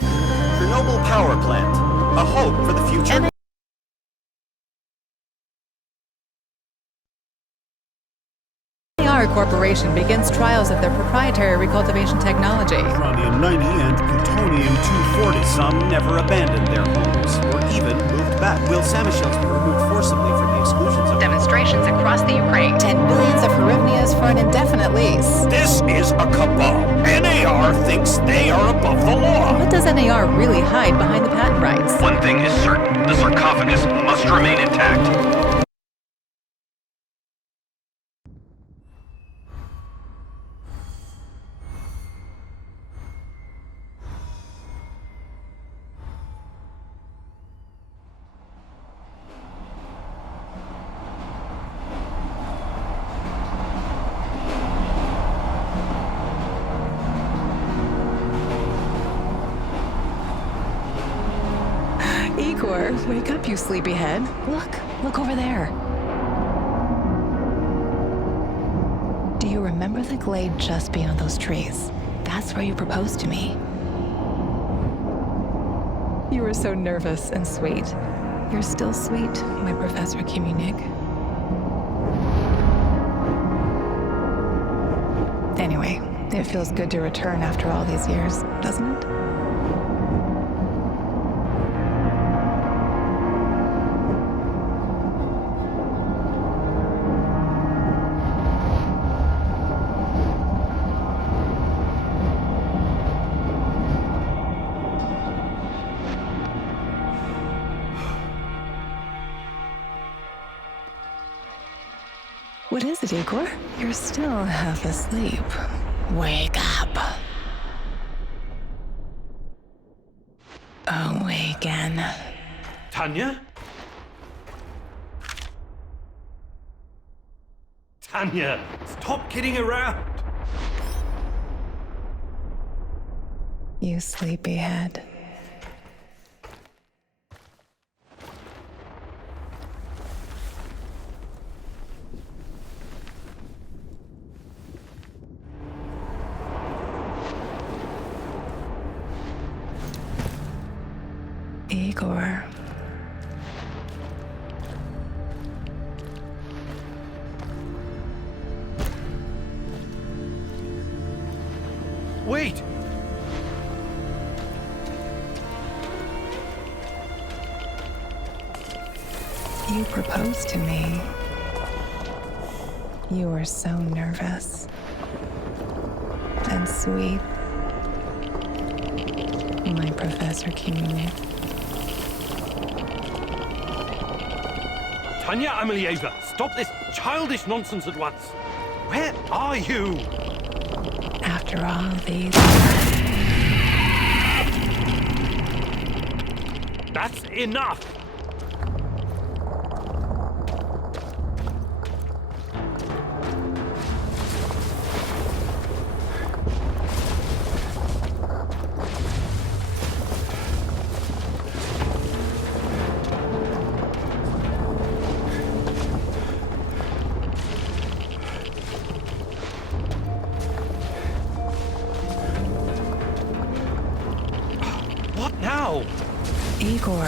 Chernobyl power plant. A hope for the future. NAR Corporation begins trials of their proprietary recultivation technology. Uranium-90 and plutonium-240. Some never abandoned their homes, or even moved back. Will Samoshells be removed forcibly from the exclusions of Demonstrations across the Ukraine. 10 billions of hryvnias for an indefinite lease. This is a cabal. NAR thinks they are above the law. What does NAR really hide behind the patent rights? One thing is certain, the sarcophagus must remain intact. Igor, wake up, you sleepyhead. Look over there. Do you remember the glade just beyond those trees? That's where you proposed to me. You were so nervous and sweet. You're still sweet, my Professor Kimunik. Anyway, it feels good to return after all these years, doesn't it? What is it, Igor? You're still half asleep. Wake up. Awaken. Tanya? Tanya, stop kidding around. You sleepyhead. Igor. Wait! You proposed to me. You were so nervous. And sweet. My Professor Kimunik. Tanya Amelieva, stop this childish nonsense at once. Where are you? After all these... That's enough! What now? Igor.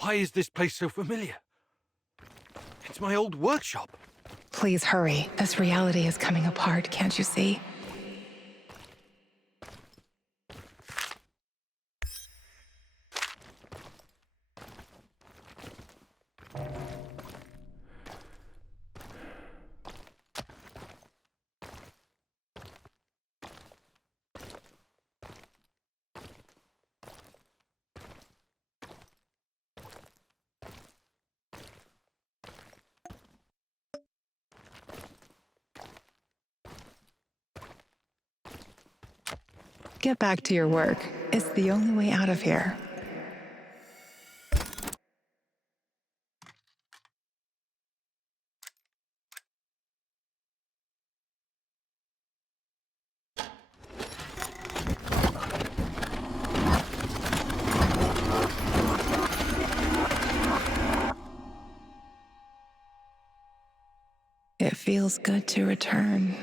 Why is this place so familiar? It's my old workshop. Please hurry. This reality is coming apart, can't you see? Get back to your work. It's the only way out of here. It feels good to return.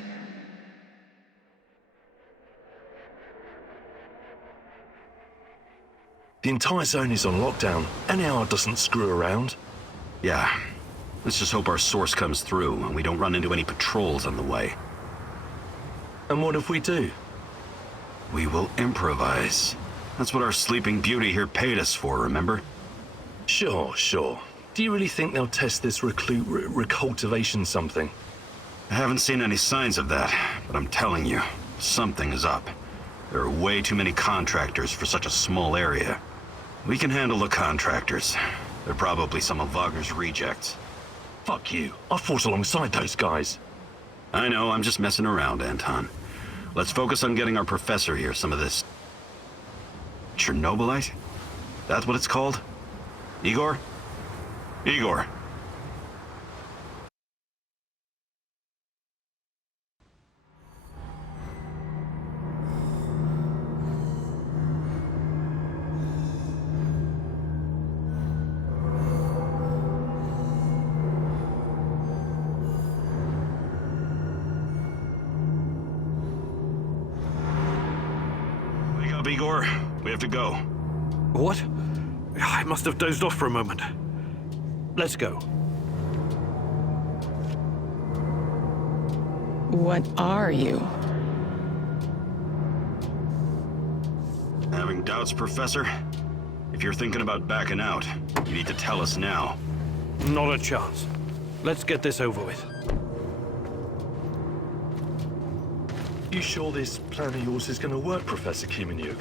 The entire zone is on lockdown. NAR doesn't screw around. Yeah. Let's just hope our source comes through and we don't run into any patrols on the way. And what if we do? We will improvise. That's what our sleeping beauty here paid us for, remember? Sure. Do you really think they'll test this recultivation something? I haven't seen any signs of that, but I'm telling you, something is up. There are way too many contractors for such a small area. We can handle the contractors. They're probably some of Wagner's rejects. Fuck you. I fought alongside those guys. I know, I'm just messing around, Anton. Let's focus on getting our professor here some of this... Chernobylite? That's what it's called? Igor? Igor. Wake up, Igor. We have to go. What? I must have dozed off for a moment. Let's go. What are you? Having doubts, Professor? If you're thinking about backing out, you need to tell us now. Not a chance. Let's get this over with. You sure this plan of yours is going to work, Professor Kimenyuk?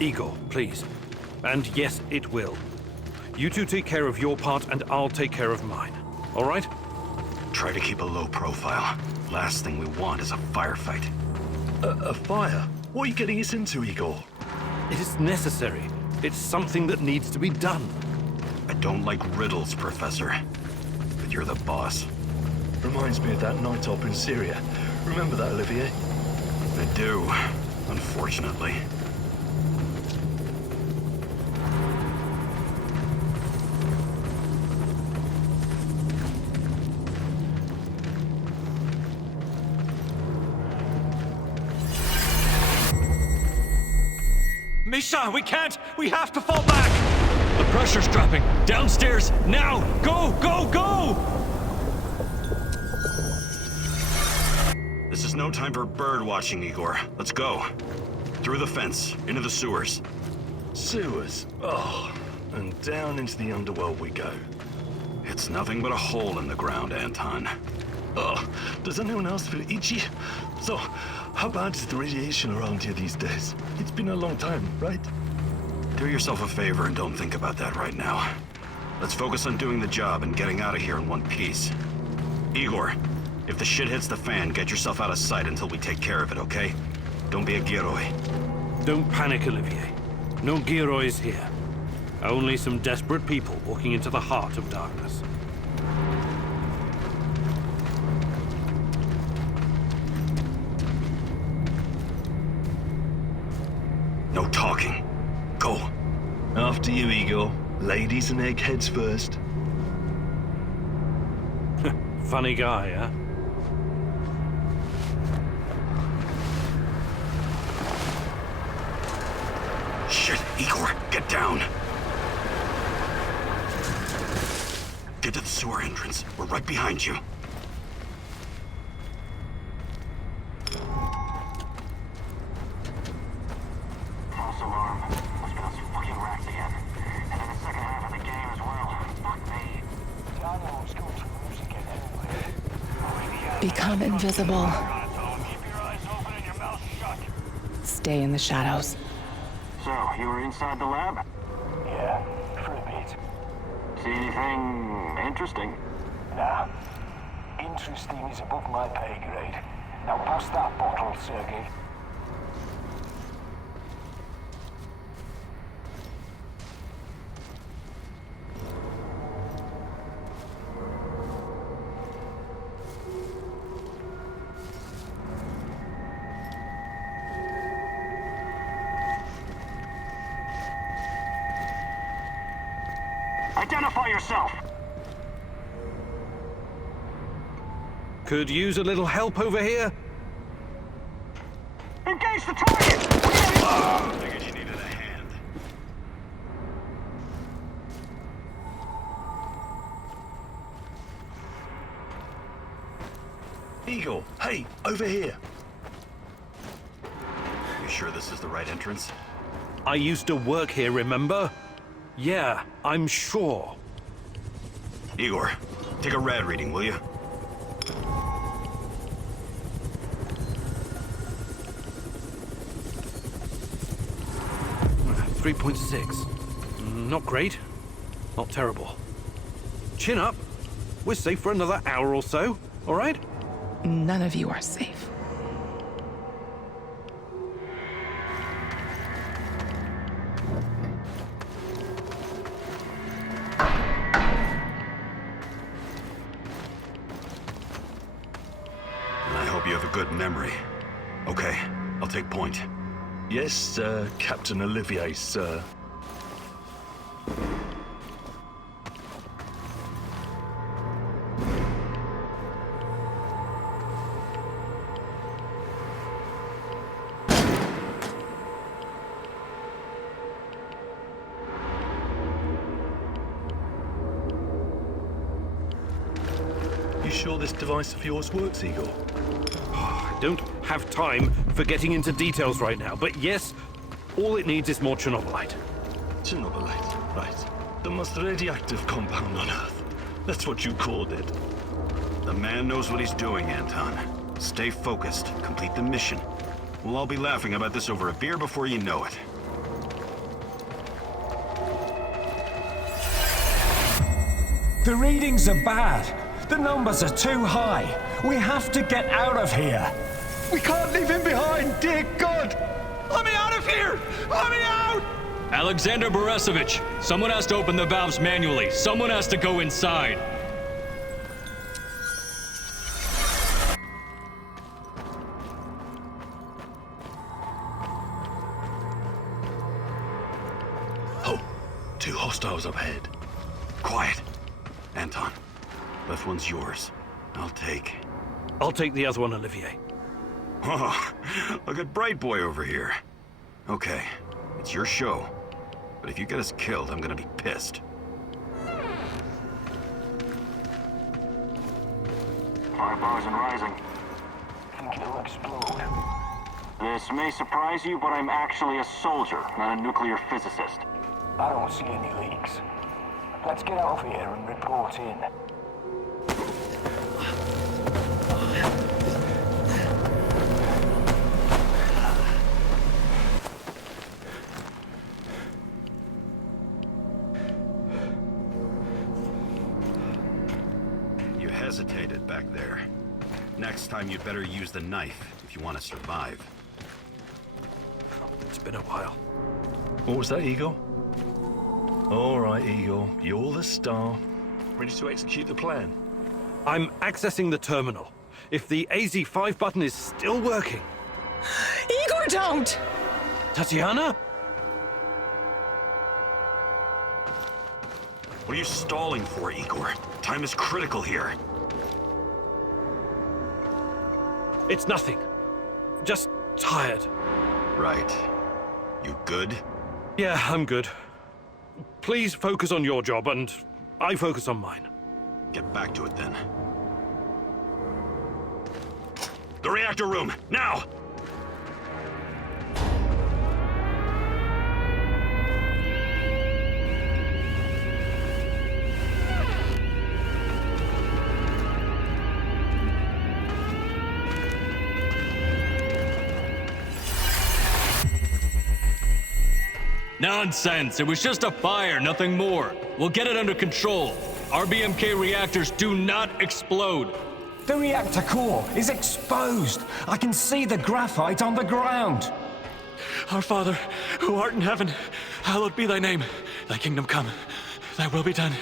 Igor, please. And yes, it will. You two take care of your part, and I'll take care of mine. All right? Try to keep a low profile. Last thing we want is a firefight. A fire? What are you getting us into, Igor? It is necessary. It's something that needs to be done. I don't like riddles, Professor. But you're the boss. Reminds me of that night op in Syria. Remember that, Olivier? I do, unfortunately. Misha, we can't! We have to fall back! The pressure's dropping. Downstairs, now! Go, go, go! This is no time for bird watching, Igor. Let's go. Through the fence, into the sewers. Sewers. Oh, and down into the underworld we go. It's nothing but a hole in the ground, Anton. Oh, does anyone else feel itchy? So, how bad is the radiation around here these days? It's been a long time, right? Do yourself a favor and don't think about that right now. Let's focus on doing the job and getting out of here in one piece. Igor, if the shit hits the fan, get yourself out of sight until we take care of it, okay? Don't be a Gilroy. Don't panic, Olivier. No Giroys here. Only some desperate people walking into the heart of darkness. No talking. Go. After you, Igor. Ladies and eggheads first. Funny guy, huh? Shit, Igor, get down. get to the sewer entrance. We're right behind you. False alarm. Must be those fucking rats again. And in the second half of the game as well. Fuck me. Download's going to lose again anyway. Become invisible. Keep your eyes open and your mouth shut. Stay in the shadows. So, you were inside the lab? Yeah, for a bit. See anything interesting? Nah. Interesting is above my pay grade. Now pass that bottle, Sergey. Identify yourself! Could use a little help over here? Engage the target! Figured you needed a hand. Eagle, hey, over here. You sure this is the right entrance? I used to work here, remember? Yeah, I'm sure. Igor, take a rad reading, will you? 3.6. Not great. Not terrible. Chin up. We're safe for another hour or so, all right? None of you are safe. I hope you have a good memory. Okay, I'll take point. Yes, sir, Captain Olivier, sir. You sure this device of yours works, Eagle? I don't have time for getting into details right now, but yes, all it needs is more Chernobylite. Chernobylite, right. The most radioactive compound on Earth. That's what you called it. The man knows what he's doing, Anton. Stay focused. Complete the mission. We'll all be laughing about this over a beer before you know it. The readings are bad. The numbers are too high. We have to get out of here. We can't leave him behind, dear God! Let me out of here! Let me out! Alexander Borisovich, someone has to open the valves manually. Someone has to go inside. Oh, two hostiles up ahead. Quiet. Anton, left one's yours. I'll take the other one, Olivier. Oh, look at Bright Boy over here. Okay, it's your show. But if you get us killed, I'm gonna be pissed. Fire bars and rising. Think it'll explode. This may surprise you, but I'm actually a soldier, not a nuclear physicist. I don't see any leaks. Let's get out of here and report in. You hesitated back there. Next time you'd better use the knife if you want to survive. It's been a while. What was that, Eagle? All right, Eagle. You're the star. Ready to execute the plan? I'm accessing the terminal. If the AZ5 button is still working... Igor, don't! Tatiana? What are you stalling for, Igor? Time is critical here. It's nothing. Just tired. Right. You good? Yeah, I'm good. Please focus on your job, and I focus on mine. Get back to it then. The reactor room, now! Nonsense! It was just a fire, nothing more. We'll get it under control. RBMK reactors do not explode. The reactor core is exposed. I can see the graphite on the ground. Our Father, who art in heaven, hallowed be thy name. Thy kingdom come, thy will be done.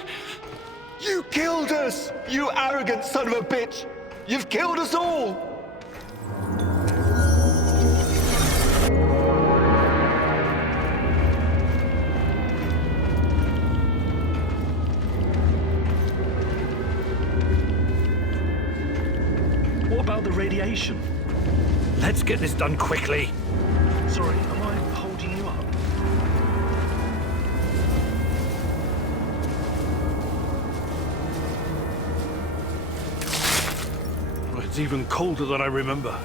You killed us! You arrogant son of a bitch! You've killed us all! What about the radiation? Let's get this done quickly. Sorry, am I holding you up? It's even colder than I remember.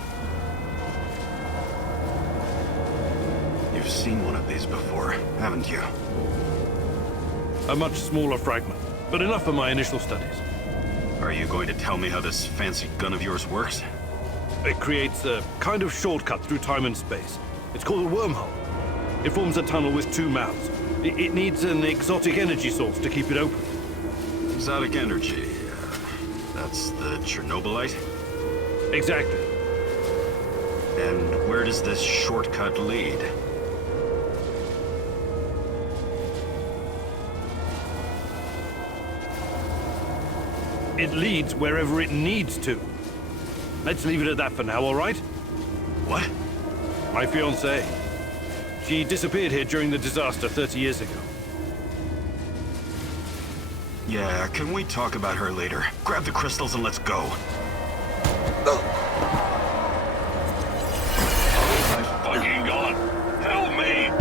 You've seen one of these before, haven't you? A much smaller fragment, but enough for my initial studies. Are you going to tell me how this fancy gun of yours works? It creates a kind of shortcut through time and space. It's called a wormhole. It forms a tunnel with two mouths. It needs an exotic energy source to keep it open. Exotic energy. That's the Chernobylite? Exactly. And where does this shortcut lead? It leads wherever it needs to. Let's leave it at that for now, all right? What? My fiancée. She disappeared here during the disaster 30 years ago. Yeah, can we talk about her later? Grab the crystals and let's go. My fucking god! Help me!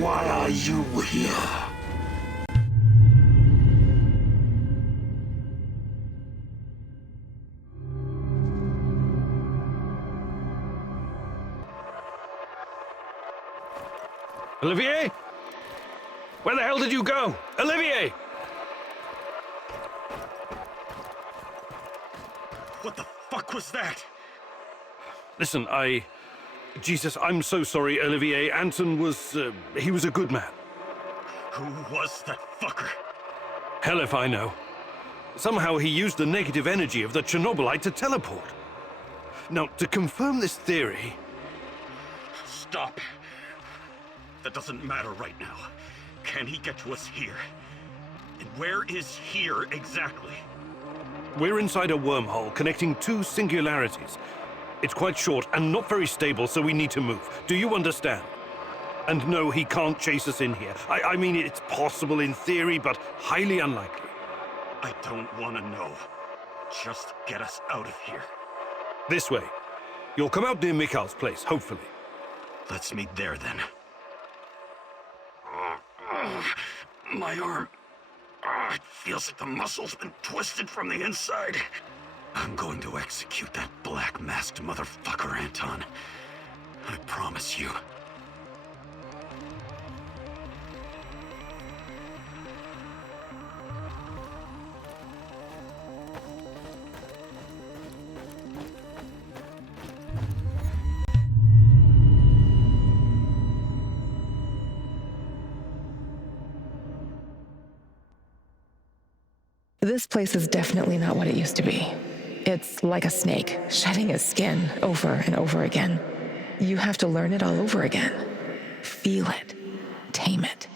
Why are you here? Olivier? Where the hell did you go? Olivier! What the fuck was that? Listen, Jesus, I'm so sorry, Olivier. Anton was, he was a good man. Who was that fucker? Hell if I know. Somehow he used the negative energy of the Chernobylite to teleport. Now, to confirm this theory... Stop. That doesn't matter right now. Can he get to us here? And where is here exactly? We're inside a wormhole connecting two singularities. It's quite short and not very stable, so we need to move. Do you understand? And no, he can't chase us in here. I mean, it's possible in theory, but highly unlikely. I don't want to know. Just get us out of here. This way. You'll come out near Mikhail's place, hopefully. Let's meet there, then. My arm. It feels like the muscle's been twisted from the inside. I'm going to execute that black-masked motherfucker, Anton. I promise you. This place is definitely not what it used to be. It's like a snake, shedding its skin over and over again. You have to learn it all over again. Feel it. Tame it.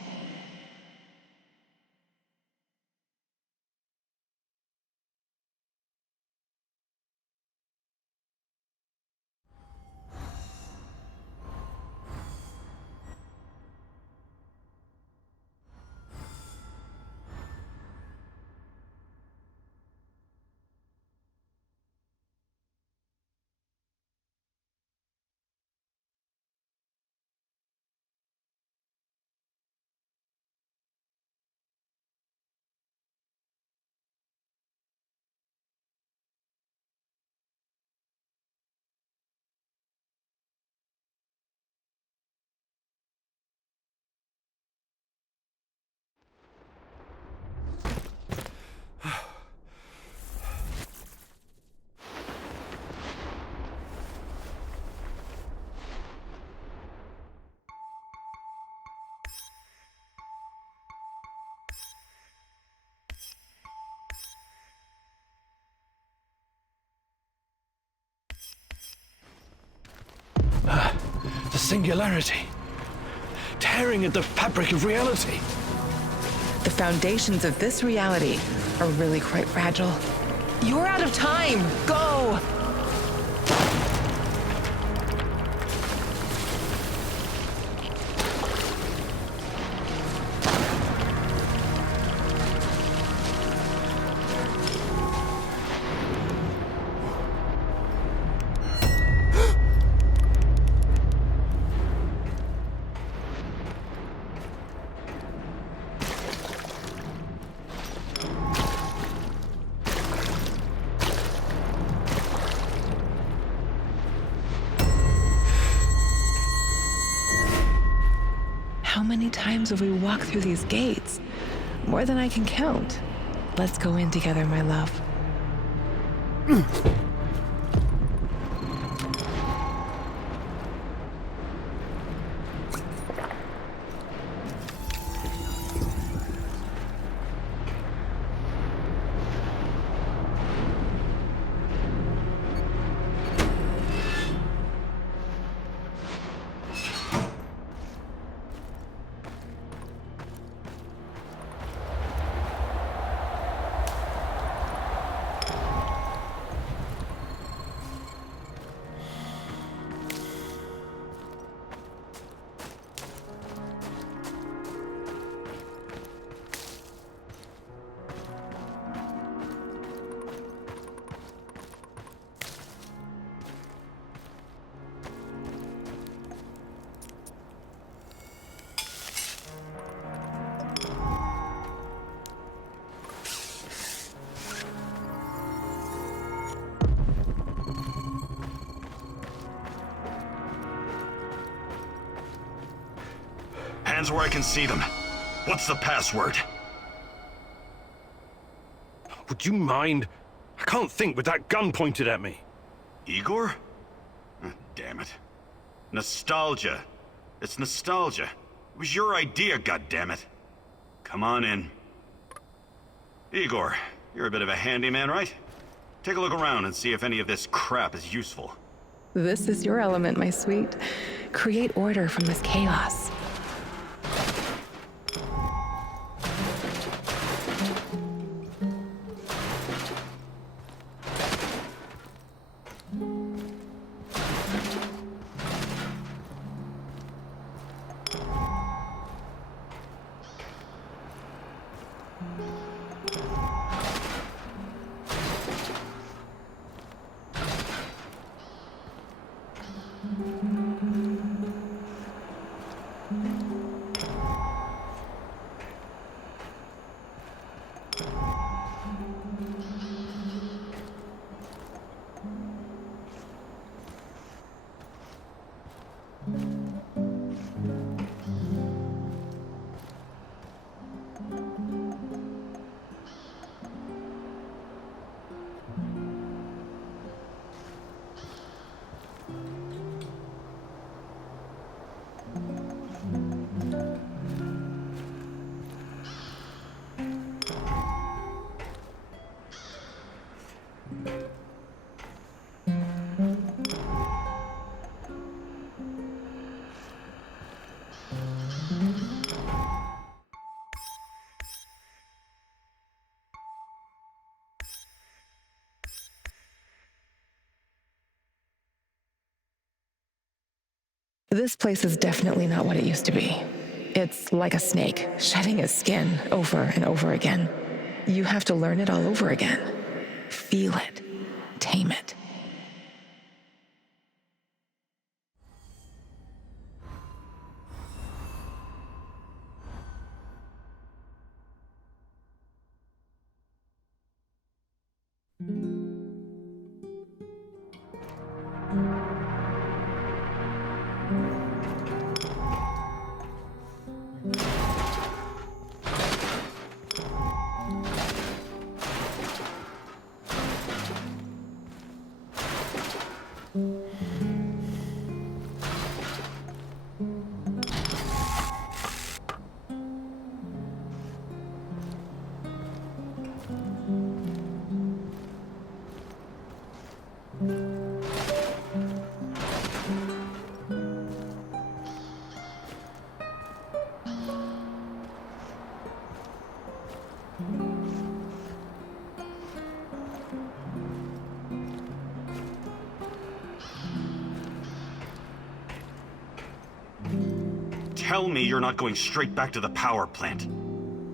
The singularity. Tearing at the fabric of reality. The foundations of this reality are really quite fragile. You're out of time! Go! How many times have we walked through these gates? More than I can count. Let's go in together, my love. Hands where I can see them. What's the password? Would you mind? I can't think with that gun pointed at me. Igor? Damn it. Nostalgia. It's nostalgia. It was your idea, goddammit. Come on in. Igor, you're a bit of a handyman, right? Take a look around and see if any of this crap is useful. This is your element, my sweet. Create order from this chaos. This place is definitely not what it used to be. It's like a snake, shedding its skin over and over again. You have to learn it all over again. Feel it. Tame it. Tell me you're not going straight back to the power plant.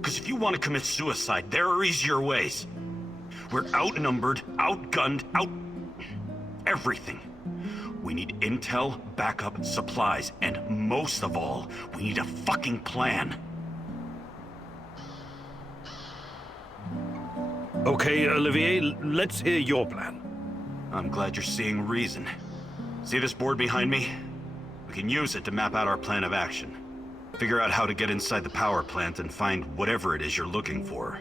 Because if you want to commit suicide, there are easier ways. We're outnumbered, outgunned, everything. We need intel, backup, supplies, and most of all, we need a fucking plan. Okay, Olivier, let's hear your plan. I'm glad you're seeing reason. See this board behind me? We can use it to map out our plan of action. Figure out how to get inside the power plant and find whatever it is you're looking for.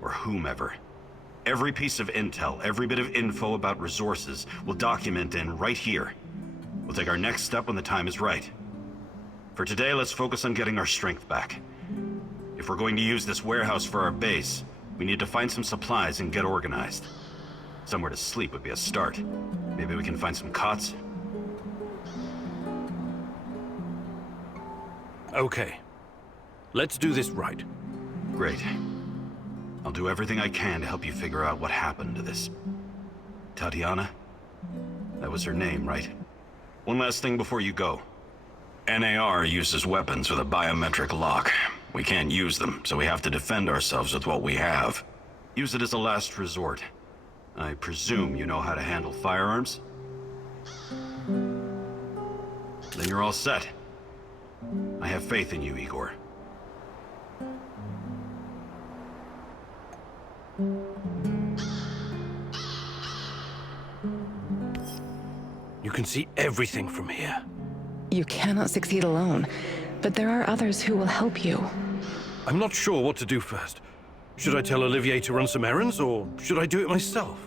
Or whomever. Every piece of intel, every bit of info about resources, we'll document in right here. We'll take our next step when the time is right. For today, let's focus on getting our strength back. If we're going to use this warehouse for our base, we need to find some supplies and get organized. Somewhere to sleep would be a start. Maybe we can find some cots? Okay. Let's do this right. Great. I'll do everything I can to help you figure out what happened to this... Tatiana? That was her name, right? One last thing before you go. NAR uses weapons with a biometric lock. We can't use them, so we have to defend ourselves with what we have. Use it as a last resort. I presume you know how to handle firearms? Then you're all set. I have faith in you, Igor. You can see everything from here. You cannot succeed alone, but there are others who will help you. I'm not sure what to do first. Should I tell Olivier to run some errands, or should I do it myself?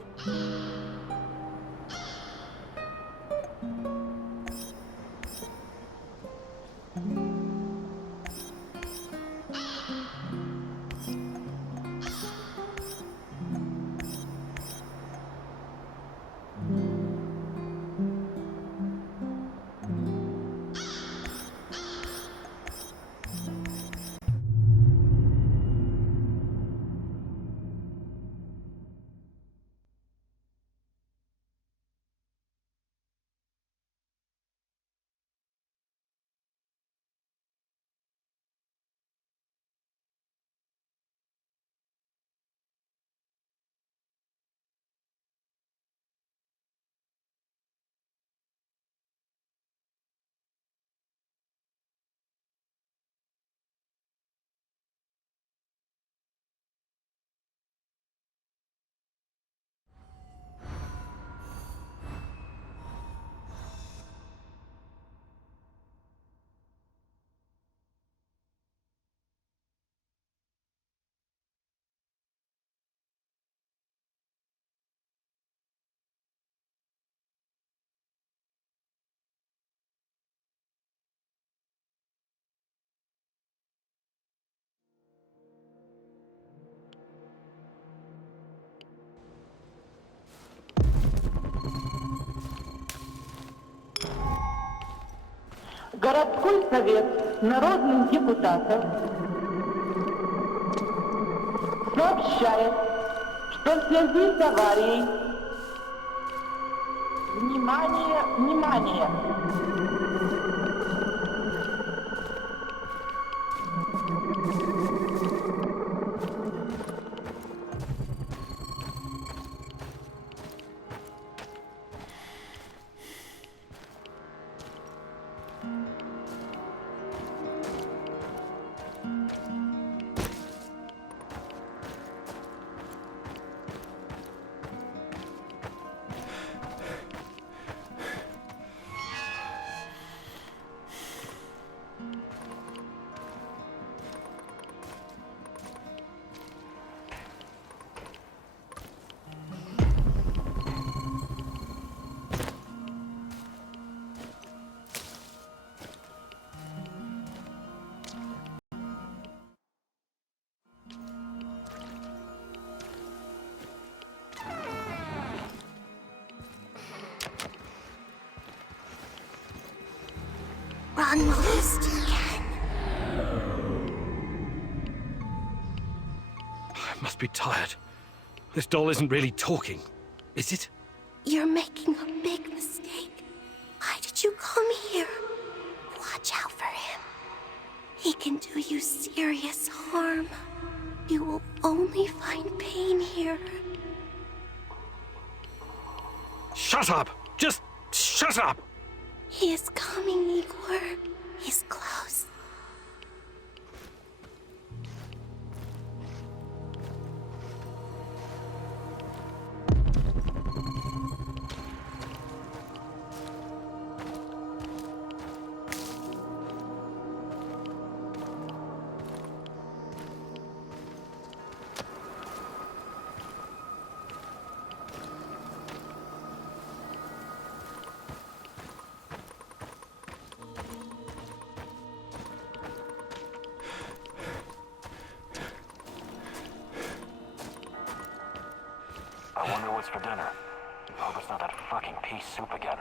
Городской совет народных депутатов сообщает, что в связи с аварией внимание! Run whilst you can. I must be tired. This doll isn't really talking, is it? You're making a big mistake. Why did you come here? Watch out serious harm. You will only find pain here. Shut up! Just shut up! He is coming, Igor. He's close. I wonder what's for dinner. Hope it's not that fucking pea soup again.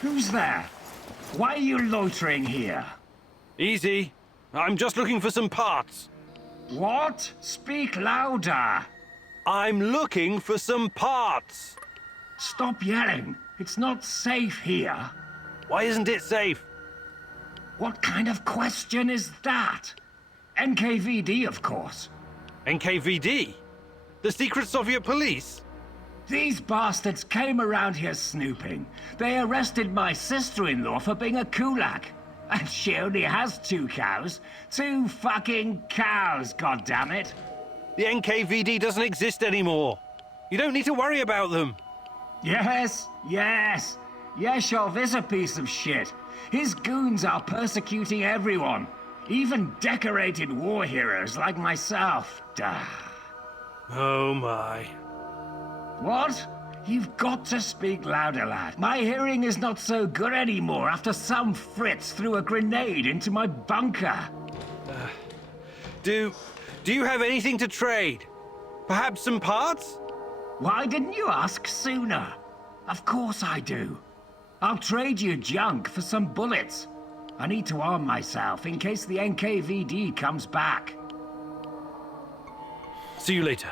Who's there? Why are you loitering here? Easy. I'm just looking for some parts. What? Speak louder. I'm looking for some parts. Stop yelling. It's not safe here. Why isn't it safe? What kind of question is that? NKVD, of course. NKVD? The secret Soviet police? These bastards came around here snooping. They arrested my sister-in-law for being a kulak. And she only has 2 cows. 2 fucking cows, goddammit. The NKVD doesn't exist anymore. You don't need to worry about them. Yes. Yeshov is a piece of shit. His goons are persecuting everyone. Even decorated war heroes like myself. Duh. Oh my. What? You've got to speak louder, lad. My hearing is not so good anymore after some Fritz threw a grenade into my bunker. Do you have anything to trade? Perhaps some parts? Why didn't you ask sooner? Of course I do. I'll trade you junk for some bullets. I need to arm myself in case the NKVD comes back. See you later.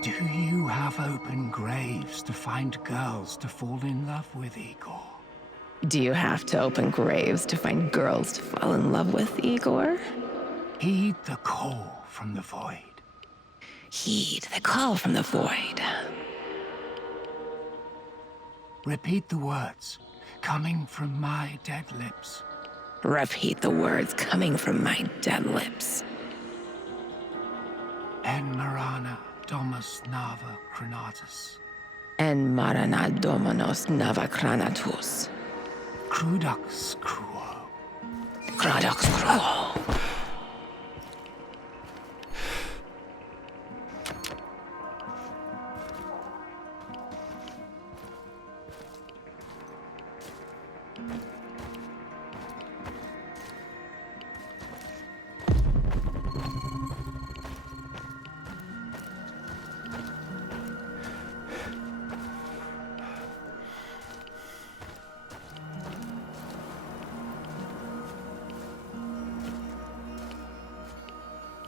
Do you have open graves to find girls to fall in love with, Igor? Do you have to open graves to find girls to fall in love with, Igor? Heed the call from the void. Heed the call from the void. Repeat the words coming from my dead lips. Repeat the words coming from my dead lips. En Marana Domus Nava Cranatus. En Marana Dominos Navacranatus. Crudux Cruo. Crudux Cruo.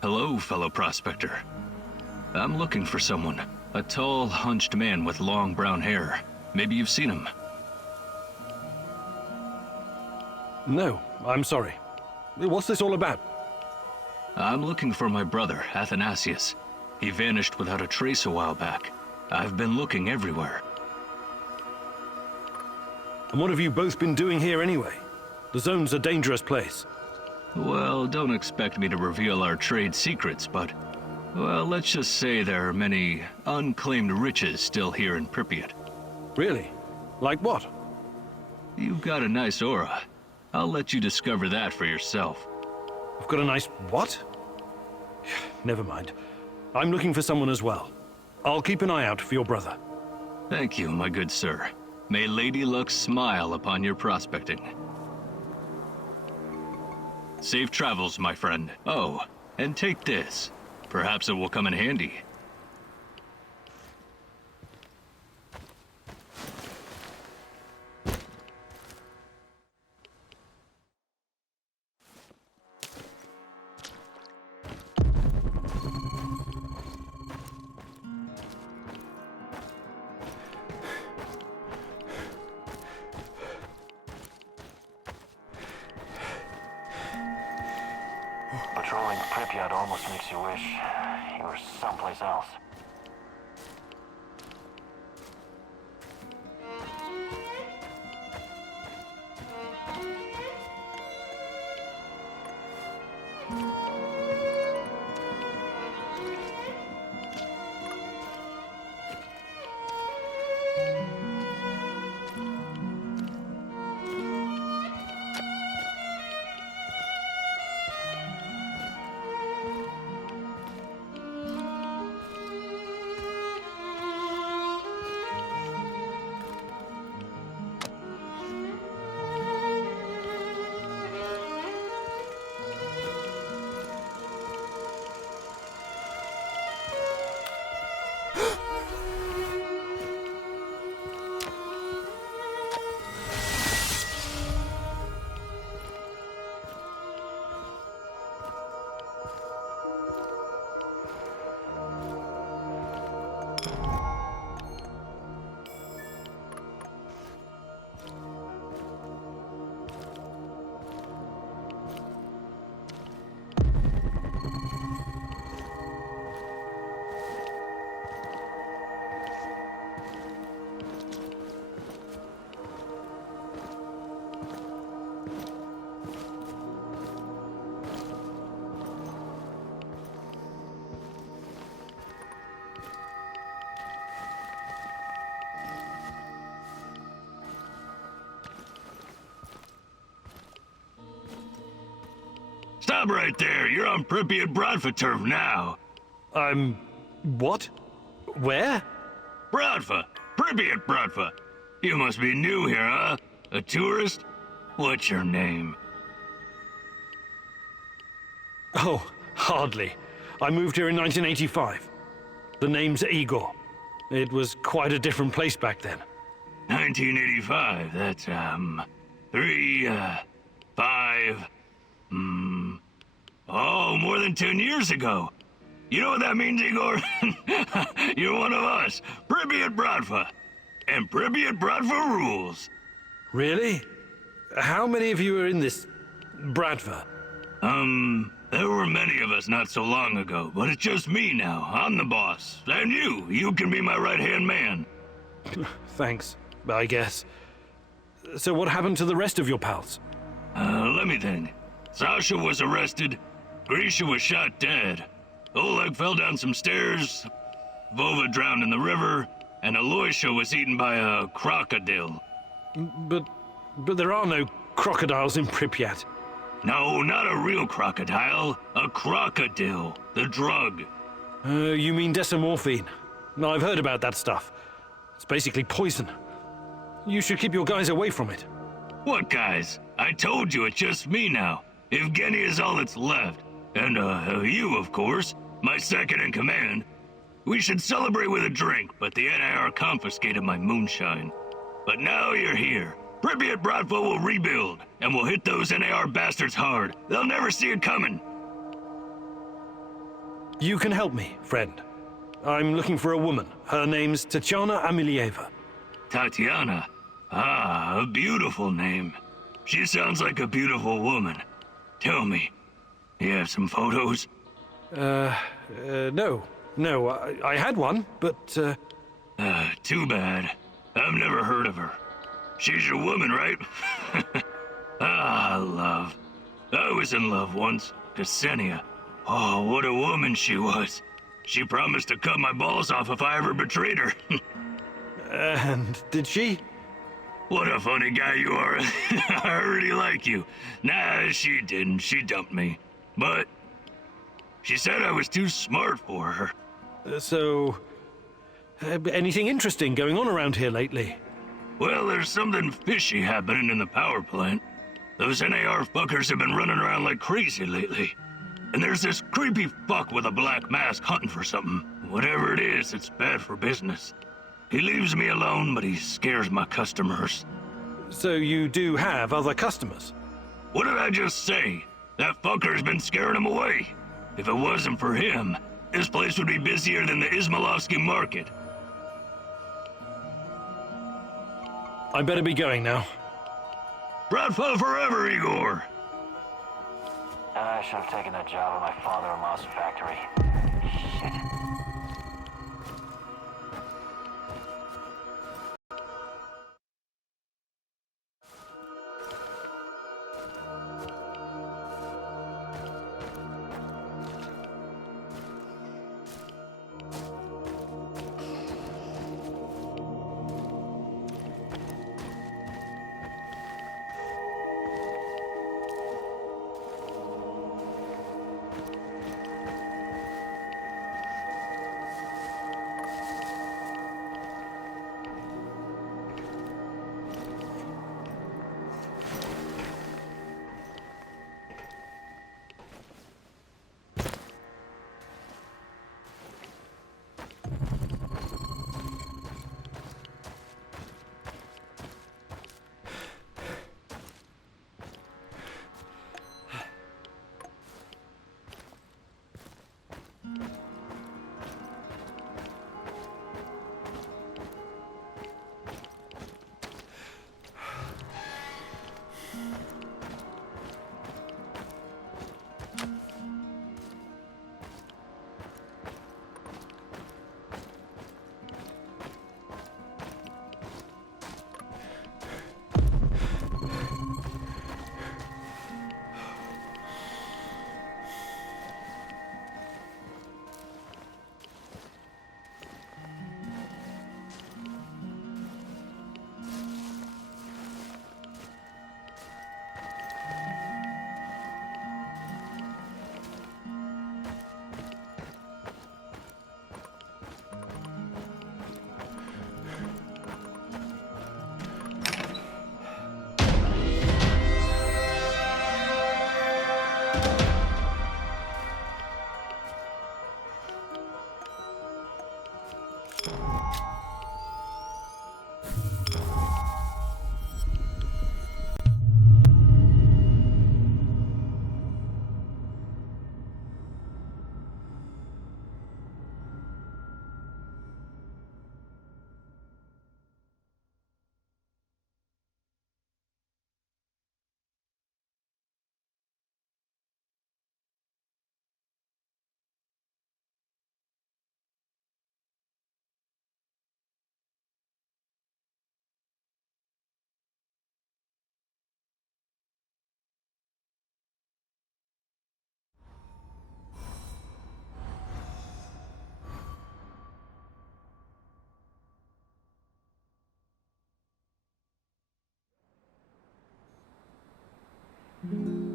Hello, fellow prospector. I'm looking for someone. A tall, hunched man with long brown hair. Maybe you've seen him. No, I'm sorry. What's this all about? I'm looking for my brother, Athanasius. He vanished without a trace a while back. I've been looking everywhere. And what have you both been doing here anyway? The zone's a dangerous place. Well, don't expect me to reveal our trade secrets, but... well, let's just say there are many unclaimed riches still here in Pripyat. Really? Like what? You've got a nice aura. I'll let you discover that for yourself. I've got a nice what? Never mind. I'm looking for someone as well. I'll keep an eye out for your brother. Thank you, my good sir. May Lady Luck smile upon your prospecting. Safe travels, my friend. Oh, and take this. Perhaps it will come in handy. Patrolling Pripyat almost makes you wish you were someplace else. Stop right there. You're on Pripyat Broadfoot turf now. What? Where? Bratva! Pripyat Bratva! You must be new here, huh? A tourist? What's your name? Oh, hardly. I moved here in 1985. The name's Igor. It was quite a different place back then. 1985, that's, more than 10 years ago. You know what that means, Igor? You're one of us, Pripyat Bratva. And Pripyat Bratva rules. Really? How many of you are in this Bratva? There were many of us not so long ago, but it's just me now. I'm the boss. And you can be my right-hand man. Thanks, I guess. So what happened to the rest of your pals? Let me think. Sasha was arrested. Grisha was shot dead. Oleg fell down some stairs. Vova drowned in the river. And Aloysia was eaten by a crocodile. But there are no crocodiles in Pripyat. No, not a real crocodile. A crocodile. The drug. You mean decimorphine? I've heard about that stuff. It's basically poison. You should keep your guys away from it. What guys? I told you it's just me now. Evgeny is all that's left. And, you, of course. My second in command. We should celebrate with a drink, but the NIR confiscated my moonshine. But now you're here. Pripyat Bratva will rebuild, and we'll hit those NAR bastards hard. They'll never see it coming. You can help me, friend. I'm looking for a woman. Her name's Tatiana Amelieva. Tatiana? Ah, a beautiful name. She sounds like a beautiful woman. Tell me, you have some photos? No. I had one, but, Too bad. I've never heard of her. She's your woman, right? Love. I was in love once. Ksenia. Oh, what a woman she was. She promised to cut my balls off if I ever betrayed her. And did she? What a funny guy you are. I already like you. Nah, she didn't. She dumped me. But she said I was too smart for her. Anything interesting going on around here lately? Well, there's something fishy happening in the power plant. Those NAR fuckers have been running around like crazy lately. And there's this creepy fuck with a black mask hunting for something. Whatever it is, it's bad for business. He leaves me alone, but he scares my customers. So you do have other customers? What did I just say? That fucker's been scaring them away. If it wasn't for him, this place would be busier than the Izmailovsky market. I better be going now. Bratva forever, Igor! I should have taken that job at my father-in-law's factory. Shit.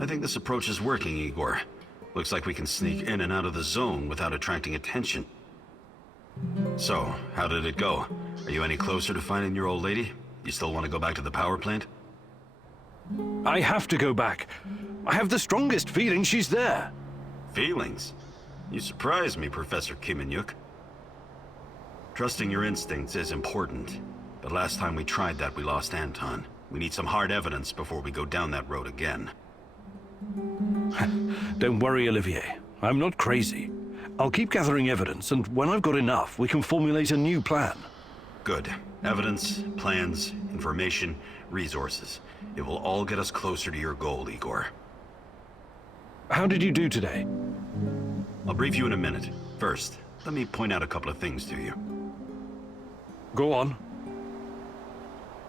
I think this approach is working, Igor. Looks like we can sneak in and out of the zone without attracting attention. So, how did it go? Are you any closer to finding your old lady? You still want to go back to the power plant? I have to go back. I have the strongest feeling she's there. Feelings? You surprise me, Professor Kiminyuk. Trusting your instincts is important, but last time we tried that, we lost Anton. We need some hard evidence before we go down that road again. Don't worry, Olivier. I'm not crazy. I'll keep gathering evidence, and when I've got enough, we can formulate a new plan. Good. Evidence, plans, information, resources. It will all get us closer to your goal, Igor. How did you do today? I'll brief you in a minute. First, let me point out a couple of things to you. Go on.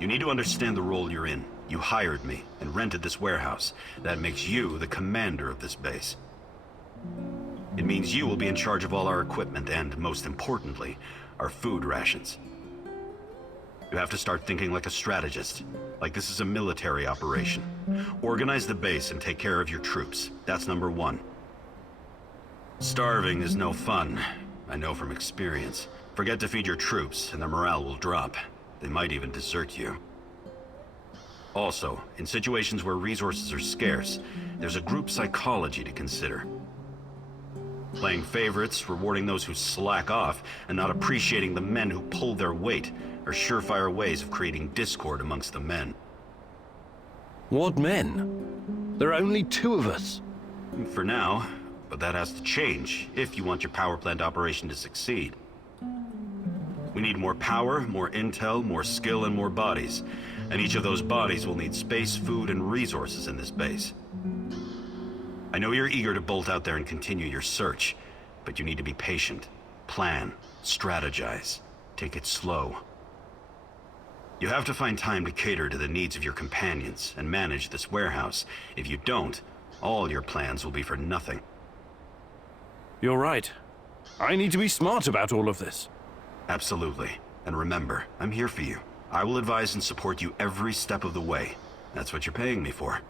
You need to understand the role you're in. You hired me and rented this warehouse. That makes you the commander of this base. It means you will be in charge of all our equipment and, most importantly, our food rations. You have to start thinking like a strategist, like this is a military operation. Organize the base and take care of your troops. That's number one. Starving is no fun. I know from experience. Forget to feed your troops and their morale will drop. They might even desert you. Also, in situations where resources are scarce, there's a group psychology to consider. Playing favorites, rewarding those who slack off, and not appreciating the men who pull their weight are surefire ways of creating discord amongst the men. What men? There are only 2 of us. For now, but that has to change if you want your power plant operation to succeed. We need more power, more intel, more skill, and more bodies. And each of those bodies will need space, food, and resources in this base. I know you're eager to bolt out there and continue your search, but you need to be patient, plan, strategize, take it slow. You have to find time to cater to the needs of your companions and manage this warehouse. If you don't, all your plans will be for nothing. You're right. I need to be smart about all of this. Absolutely. And remember, I'm here for you. I will advise and support you every step of the way. That's what you're paying me for.